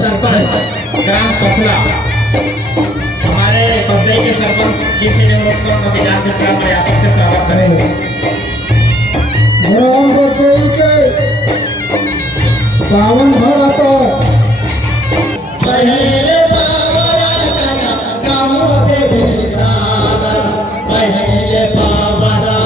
सरपंच ग्राम कचला हमारे पंचायत के सरपंच जी से निवृत्त होकर जान से प्राप्त है आपसे स्वागत करेंगे। ग्राम पंचायत के पावन भरा पर पहले पावरा कला गाँव से भी सारा पहले पावरा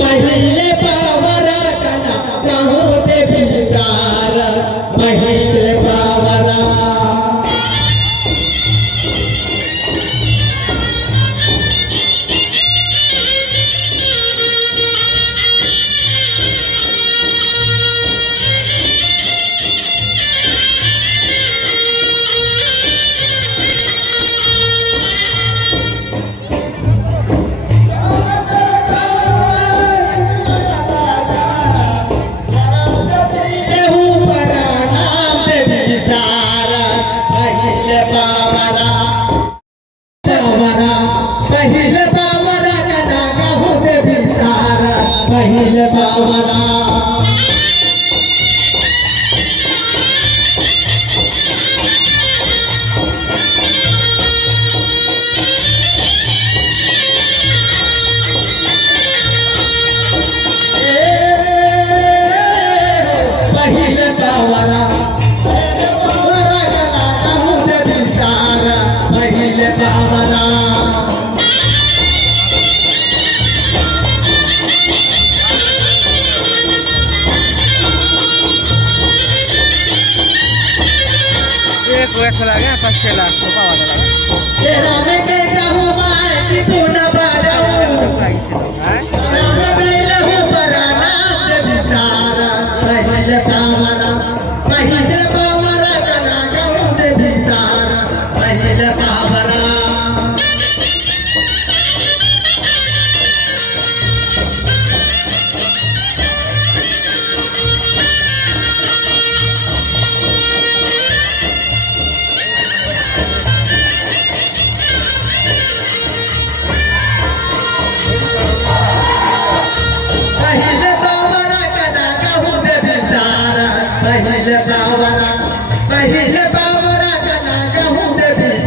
पहले पावरा खोला गया फर्स्ट खेला खोपा वाला लगा तेरा में के कहूं मैं कि तू न बाजाओ तेरा में लहू परा नाम दे सारा पहले पावरा कला कहूं दे सारा पहले पावरा पहले पावरा कला कहूं दे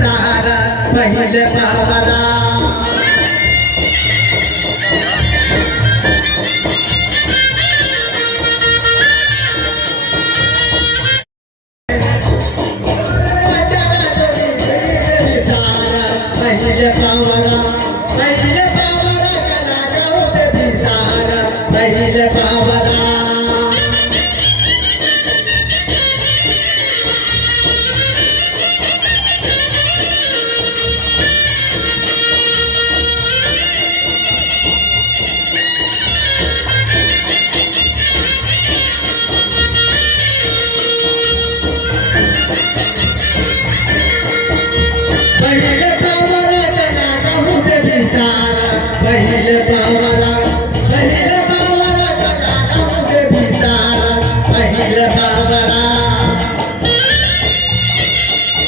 सारा पहले पावरा पहले पावरा कला कहूं दे सारा पहले पावरा पहले पावरा कला कहूं दे सारा पहले पावरा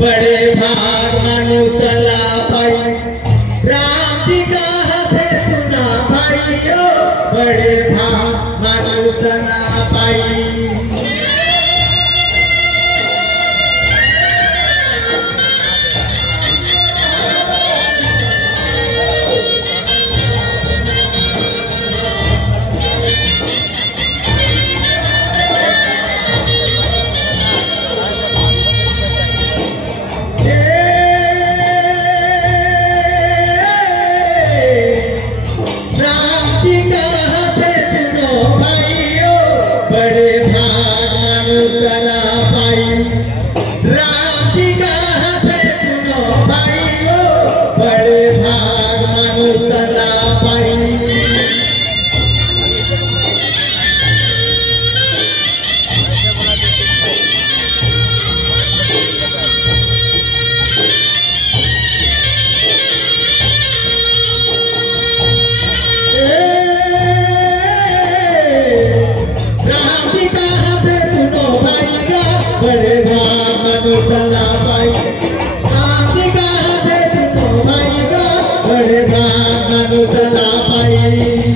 बड़े भाग मनुष्य ला पाई राम जी का हाथे सुना भाइयों बड़े भाग मनुष्य ला पाई माणूसला पाहिजे आमची का भेटतो भाई ग बडगा माणूसला पाहिजे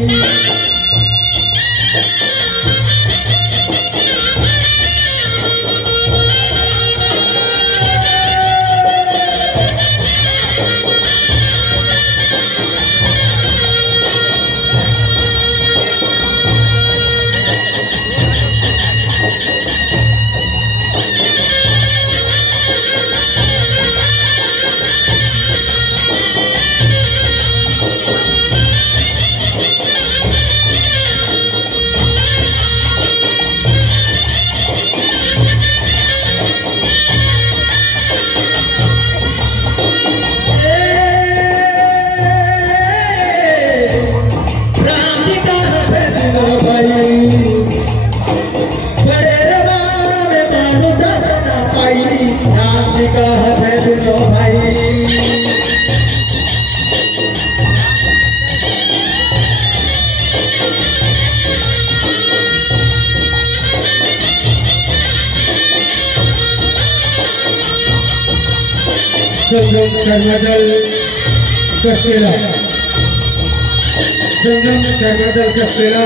संगम कर्मदल कस्तेला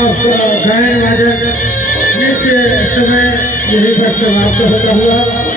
आपका गायन वादन नृत्य समय यही पर समाप्त होता हुआ